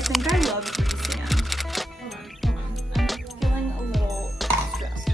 I think I love 3 cm. Hold on. I'm feeling a little stressed.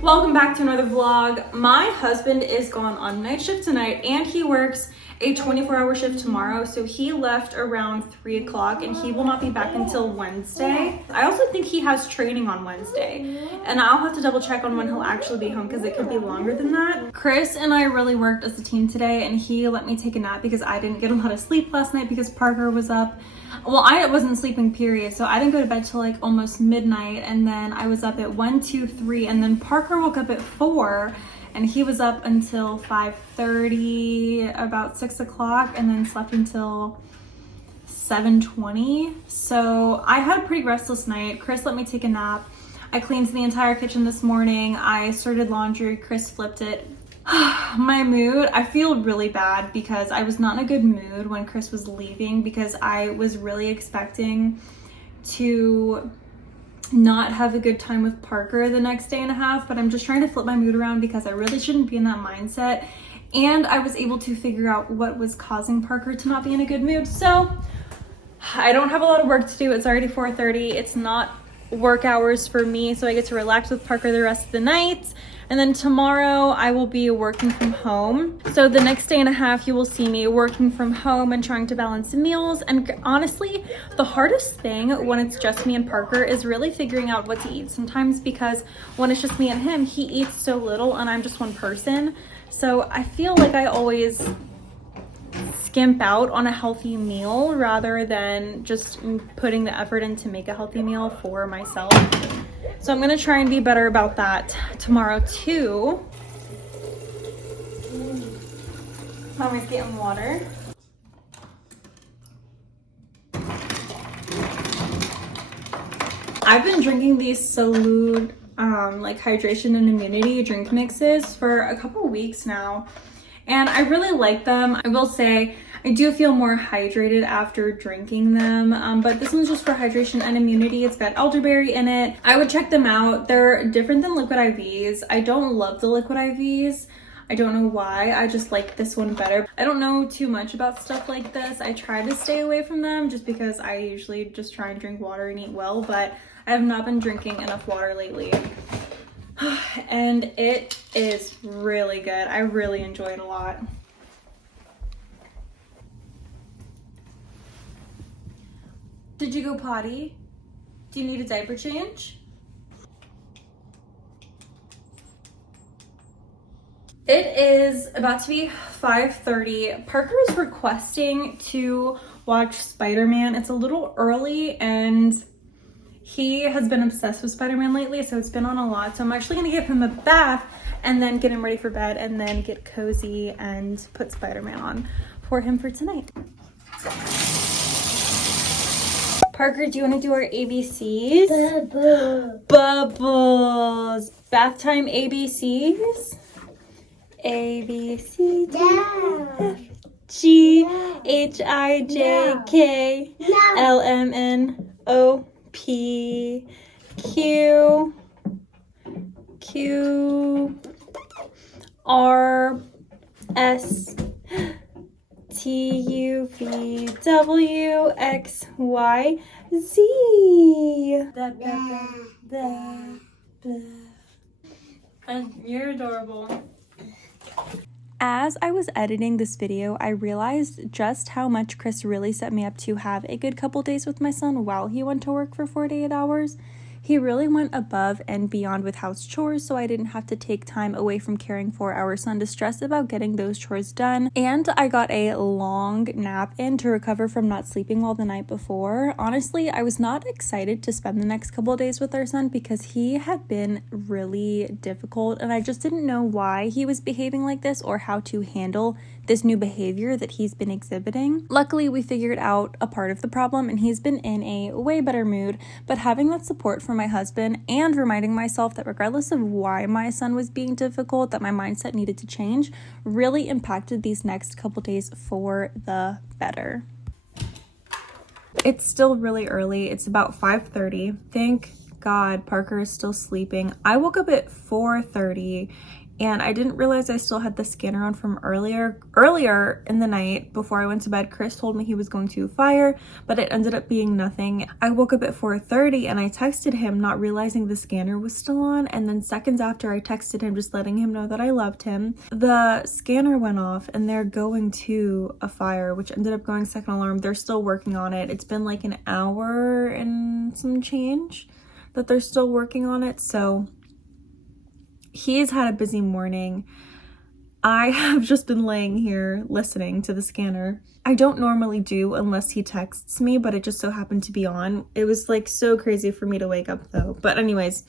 Welcome back to another vlog. My husband is gone on night shift tonight and he works a 24-hour shift tomorrow, so he left around 3 o'clock and he will not be back until Wednesday. I also think he has training on Wednesday, and I'll have to double check on when he'll actually be home because it could be longer than that. Chris and I really worked as a team today, and he let me take a nap because I didn't get a lot of sleep last night because Parker was up. Well, I wasn't sleeping, period, so I didn't go to bed till like almost midnight, and then I was up at 1, 2, 3, and then Parker woke up at 4, and he was up until 5:30, about 6 o'clock, and then slept until 7:20. So I had a pretty restless night. Chris let me take a nap. I cleaned the entire kitchen this morning. I started laundry. Chris flipped it. My mood, I feel really bad because I was not in a good mood when Chris was leaving because I was really expecting to not have a good time with Parker the next day and a half, but I'm just trying to flip my mood around because I really shouldn't be in that mindset. And I was able to figure out what was causing Parker to not be in a good mood. So I don't have a lot of work to do. It's already 4:30. It's not work hours for me, so I get to relax with Parker the rest of the night. And then tomorrow I will be working from home. So the next day and a half you will see me working from home and trying to balance meals. And honestly, the hardest thing when it's just me and Parker is really figuring out what to eat sometimes, because when it's just me and him, he eats so little and I'm just one person. So I feel like I always skimp out on a healthy meal rather than just putting the effort in to make a healthy meal for myself. So I'm gonna try and be better about that tomorrow too. Mommy's getting water. I've been drinking these SALUD like hydration and immunity drink mixes for a couple weeks now, and I really like them. I will say I do feel more hydrated after drinking them, but this one's just for hydration and immunity. It's got elderberry in it. I would check them out. They're different than liquid IVs. I don't love the liquid IVs. I don't know why. I just like this one better. I don't know too much about stuff like this. I try to stay away from them just because I usually just try and drink water and eat well, but I have not been drinking enough water lately. And it is really good. I really enjoy it a lot. Did you go potty? Do you need a diaper change? It is about to be 5:30. Parker is requesting to watch Spider-Man. It's a little early and he has been obsessed with Spider-Man lately, so it's been on a lot. So I'm actually gonna give him a bath and then get him ready for bed and then get cozy and put Spider-Man on for him for tonight. Parker, do you want to do our ABCs? Bubbles. Bath time ABCs. A, B, C, D, F, G, H, I, J, K, L, M, N, O, P, Q, R, S, T, U, V, W, X, Y, Z. And you're adorable. As I was editing this video, I realized just how much Chris really set me up to have a good couple days with my son while he went to work for 48 hours. He really went above and beyond with house chores, so I didn't have to take time away from caring for our son to stress about getting those chores done. And I got a long nap in to recover from not sleeping well the night before. Honestly, I was not excited to spend the next couple of days with our son because he had been really difficult, and I just didn't know why he was behaving like this or how to handle this new behavior that he's been exhibiting. Luckily, we figured out a part of the problem and he's been in a way better mood, but having that support from my husband and reminding myself that regardless of why my son was being difficult, that my mindset needed to change, really impacted these next couple days for the better. It's still really early. It's about 5:30. Thank God Parker is still sleeping. I woke up at 4:30 and I didn't realize I still had the scanner on from earlier in the night. Before I went to bed, Chris told me he was going to fire, but it ended up being nothing. I woke up at 4:30 and I texted him, not realizing the scanner was still on, and then seconds after I texted him just letting him know that I loved him. The scanner went off and they're going to a fire, which ended up going second alarm. They're still working on it. It's been like an hour and some change that they're still working on it, so he's had a busy morning. I have just been laying here listening to the scanner. I don't normally do unless he texts me, but it just so happened to be on. It was like so crazy for me to wake up though. But anyways,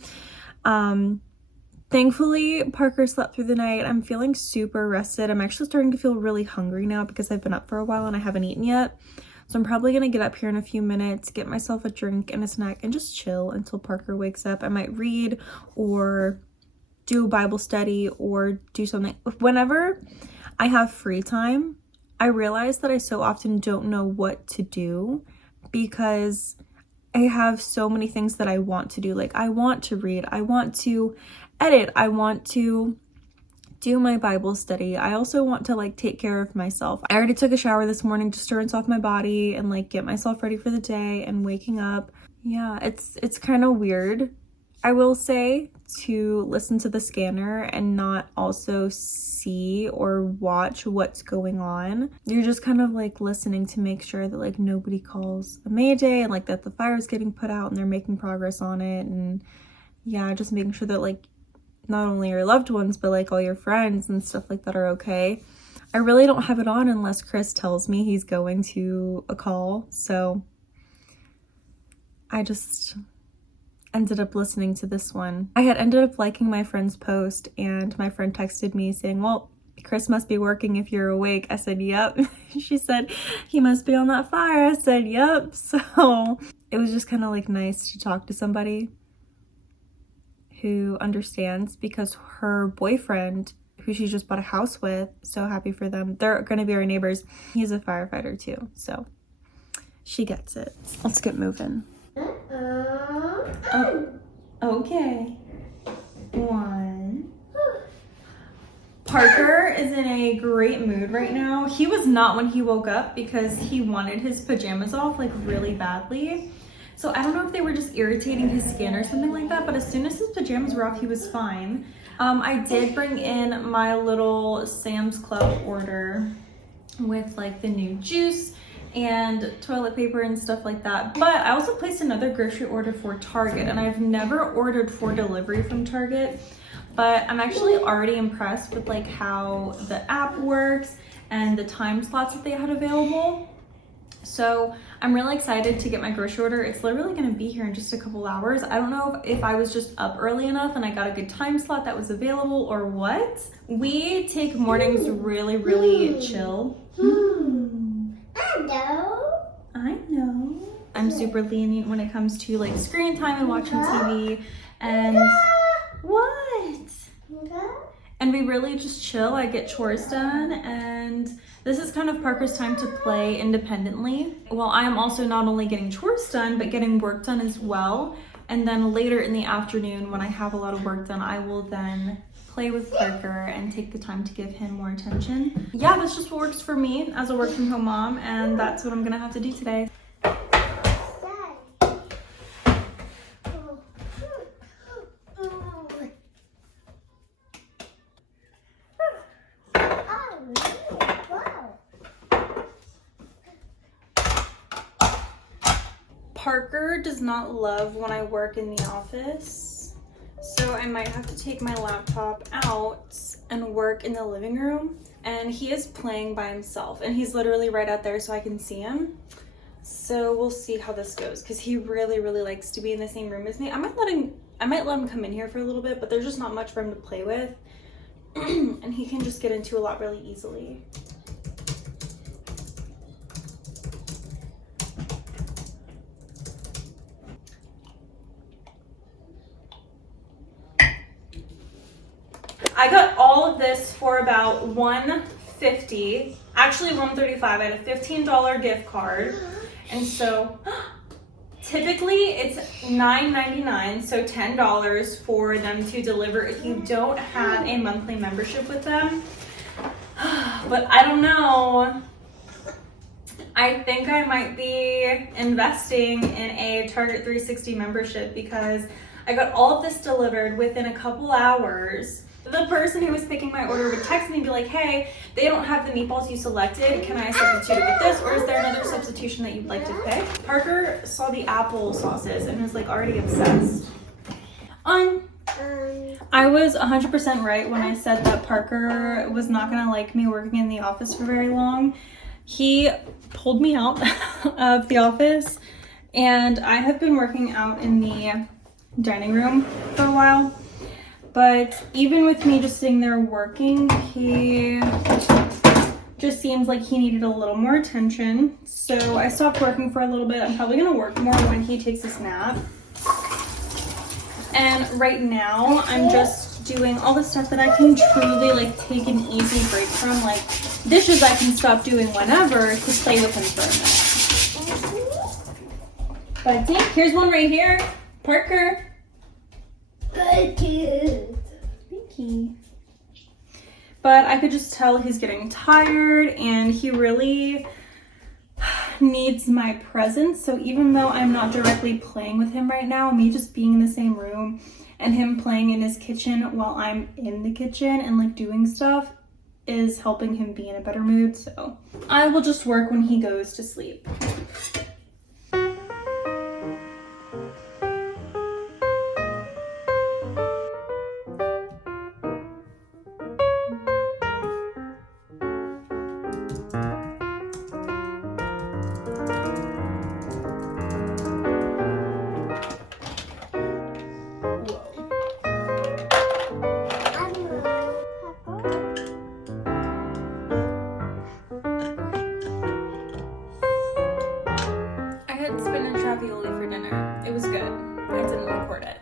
thankfully Parker slept through the night. I'm feeling super rested. I'm actually starting to feel really hungry now because I've been up for a while and I haven't eaten yet. So I'm probably gonna get up here in a few minutes, get myself a drink and a snack and just chill until Parker wakes up. I might read or do a Bible study or do something. Whenever I have free time, I realize that I so often don't know what to do because I have so many things that I want to do. Like I want to read, I want to edit, I want to do my Bible study. I also want to like take care of myself. I already took a shower this morning just to rinse off my body and like get myself ready for the day and waking up. Yeah, it's kind of weird, I will say, to listen to the scanner and not also see or watch what's going on. You're just kind of like listening to make sure that like nobody calls a mayday and like that the fire is getting put out and they're making progress on it. And yeah, just making sure that like not only your loved ones but like all your friends and stuff like that are okay. I really don't have it on unless Chris tells me he's going to a call, so I just ended up listening to this one. I had ended up liking my friend's post and my friend texted me saying, well, Chris must be working if you're awake. I said, yep. She said, he must be on that fire. I said, yep. So it was just kind of like nice to talk to somebody who understands, because her boyfriend, who she just bought a house with, so happy for them. They're gonna be our neighbors. He's a firefighter too, so she gets it. Let's get moving. Oh, okay. One. Parker is in a great mood right now. He was not when he woke up because he wanted his pajamas off like really badly. So I don't know if they were just irritating his skin or something like that, but as soon as his pajamas were off, he was fine. I did bring in my little Sam's Club order with like the new juice and toilet paper and stuff like that. But I also placed another grocery order for Target, and I've never ordered for delivery from Target, but I'm actually already impressed with like how the app works and the time slots that they had available. So I'm really excited to get my grocery order. It's literally gonna be here in just a couple hours. I don't know if I was just up early enough and I got a good time slot that was available or what. We take mornings really chill. I know. I'm super lenient when it comes to like screen time and watching TV and what? And we really just chill. I get chores done, and this is kind of Parker's time to play independently. Well, I am also not only getting chores done, but getting work done as well. And then later in the afternoon, when I have a lot of work done, I will then play with Parker and take the time to give him more attention. Yeah, that's just what works for me as a work from home mom, and that's what I'm gonna have to do today. Parker does not love when I work in the office, so I might have to take my laptop out and work in the living room. And he is playing by himself, and he's literally right out there so I can see him. So we'll see how this goes, because he really likes to be in the same room as me. I might let him come in here for a little bit, but there's just not much for him to play with. And he can just get into a lot really easily. I got all of this for about $150, actually $135. I had a $15 gift card, and so Typically, it's $9.99, so $10 for them to deliver if you don't have a monthly membership with them. But I don't know. I think I might be investing in a Target 360 membership because I got all of this delivered within a couple hours. The person who was picking my order would text me and be like, hey, they don't have the meatballs you selected. Can I substitute it with this? Or is there another substitution that you'd like to pick? Parker saw the apple sauces and was like already obsessed. I was 100% right when I said that Parker was not gonna like me working in the office for very long. He pulled me out of the office and I have been working out in the dining room for a while. But even with me just sitting there working, he just seems like he needed a little more attention. So I stopped working for a little bit. I'm probably gonna work more when he takes his nap. And right now, I'm just doing all the stuff that I can truly like take an easy break from. Like dishes I can stop doing whenever to play with him for a minute. But I think here's one right here. Parker. Thank you. But I could just tell he's getting tired and he really needs my presence. So even though I'm not directly playing with him right now, me just being in the same room and him playing in his kitchen while I'm in the kitchen and like doing stuff is helping him be in a better mood. So I will just work when he goes to sleep. Ravioli for dinner. It was good. I didn't record it.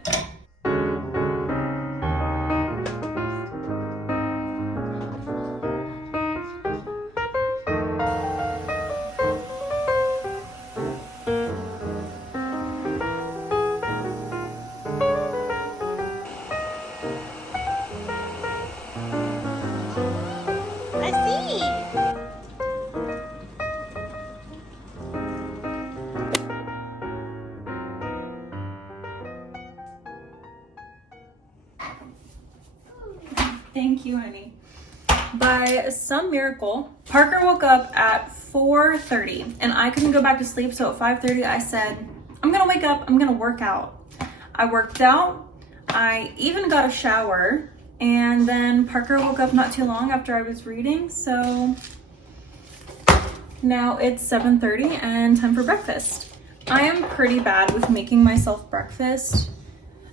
Thank you, honey. By some miracle, Parker woke up at 4:30 and I couldn't go back to sleep. So at 5:30, I said, I'm gonna wake up, I'm gonna work out. I worked out, I even got a shower, and then Parker woke up not too long after I was reading. So now it's 7:30 and time for breakfast. I am pretty bad with making myself breakfast,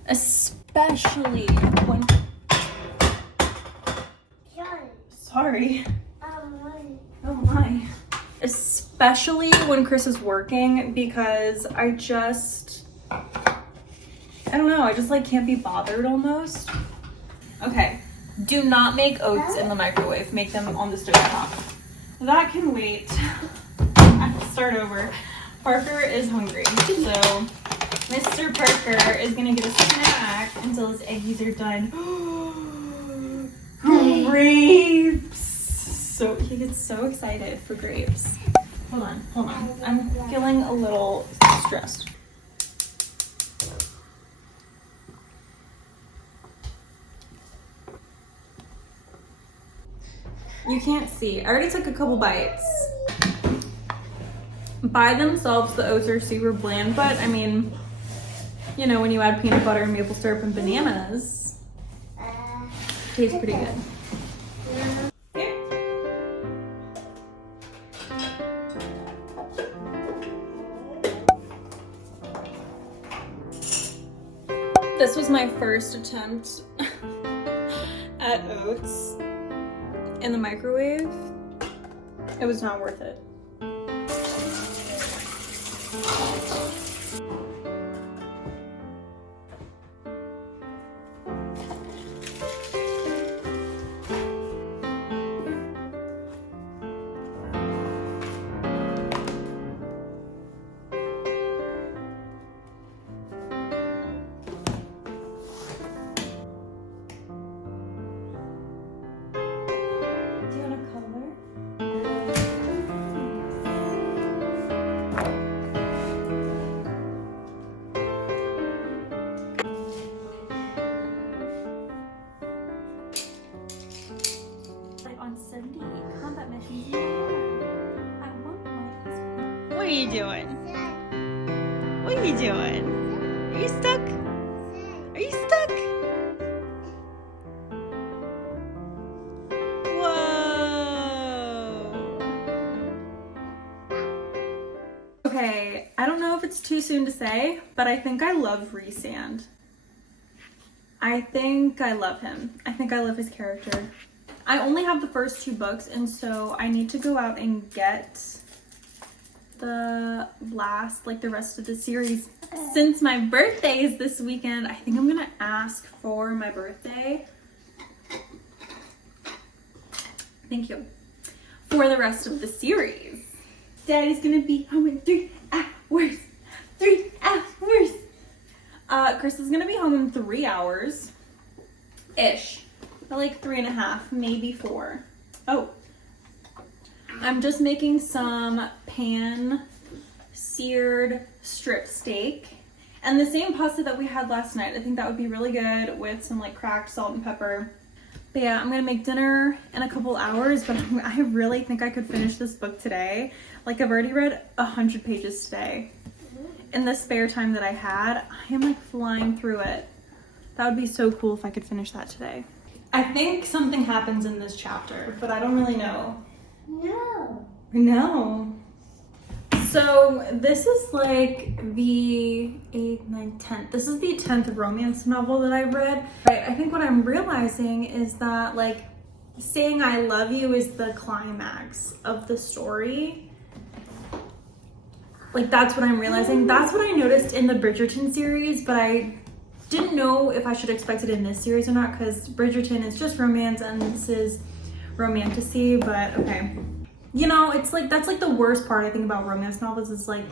especially when... Sorry. Oh my. Especially when Chris is working because I don't know, I just like can't be bothered almost. Okay, do not make oats in the microwave. Make them on the stove top. That can wait. I have to start over. Parker is hungry, so Mr. Parker is gonna get a snack until his eggies are done. Grapes! So he gets so excited for grapes. Hold on. I'm feeling a little stressed. You can't see. I already took a couple bites. By themselves, the oats are super bland, but I mean, you know, when you add peanut butter, maple syrup, and bananas, tastes pretty good. Here. This was my first attempt at oats in the microwave. It was not worth it. are you doing? What are you doing? Are you stuck? Are you stuck? Whoa. Okay, I don't know if it's too soon to say, but I think I love Resand. I think I love him. I think I love his character. I only have the first 2 books, and so I need to go out and get the rest of the series. Since my birthday is this weekend, I think I'm gonna ask for my birthday. Thank you. For the rest of the series. Daddy's gonna be home in 3 hours. 3 hours. Chris is gonna be home in 3 hours-ish. Like 3.5, maybe 4. Oh, I'm just making some pan-seared strip steak. And the same pasta that we had last night. I think that would be really good with some like cracked salt and pepper. But yeah, I'm gonna make dinner in a couple hours, but I really think I could finish this book today. Like I've already read 100 pages today. In the spare time that I had, I am like flying through it. That would be so cool if I could finish that today. I think something happens in this chapter, but I don't really know. No. So this is like the 8th, 9th, 10th. This is the 10th romance novel that I've read. I think what I'm realizing is that like saying I love you is the climax of the story. Like that's what I'm realizing. That's what I noticed in the Bridgerton series, but I didn't know if I should expect it in this series or not because Bridgerton is just romance and this is romantasy, but okay. You know, it's like, that's like the worst part I think about romance novels is like,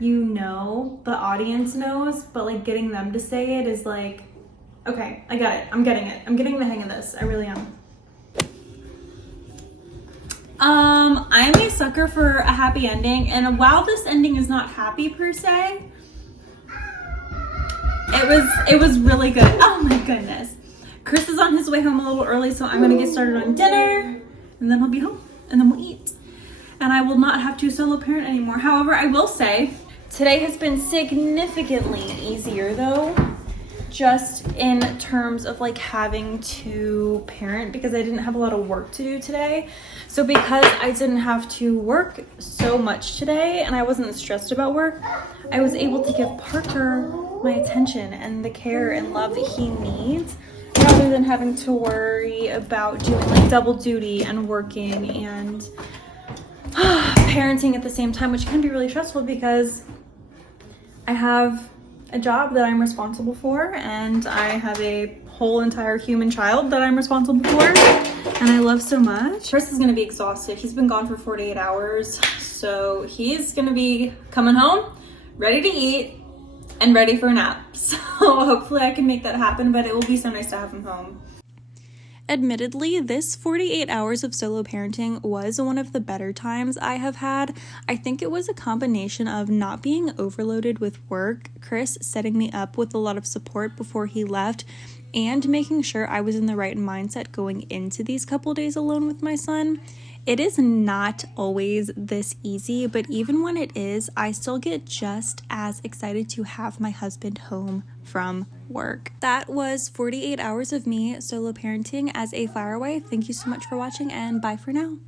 you know, the audience knows, but like getting them to say it is like, okay, I get it. I'm getting it. I'm getting the hang of this. I really am. I'm a sucker for a happy ending, and while this ending is not happy per se, it was really good. Oh my goodness. Chris is on his way home a little early, so I'm gonna get started on dinner, and then he'll be home, and then we'll eat. And I will not have to solo parent anymore. However, I will say, today has been significantly easier though, just in terms of like having to parent because I didn't have a lot of work to do today. So because I didn't have to work so much today and I wasn't stressed about work, I was able to give Parker my attention and the care and love that he needs rather than having to worry about doing like double duty and working and parenting at the same time, which can be really stressful because I have a job that I'm responsible for and I have a whole entire human child that I'm responsible for and I love so much. Chris is gonna be exhausted. He's been gone for 48 hours, so he's gonna be coming home ready to eat and ready for a nap. So hopefully I can make that happen, but it will be so nice to have him home. Admittedly, this 48 hours of solo parenting was one of the better times I have had. I think it was a combination of not being overloaded with work, Chris setting me up with a lot of support before he left, and making sure I was in the right mindset going into these couple days alone with my son. It is not always this easy, but even when it is, I still get just as excited to have my husband home from work. That was 48 hours of me solo parenting as a fire wife. Thank you so much for watching and bye for now.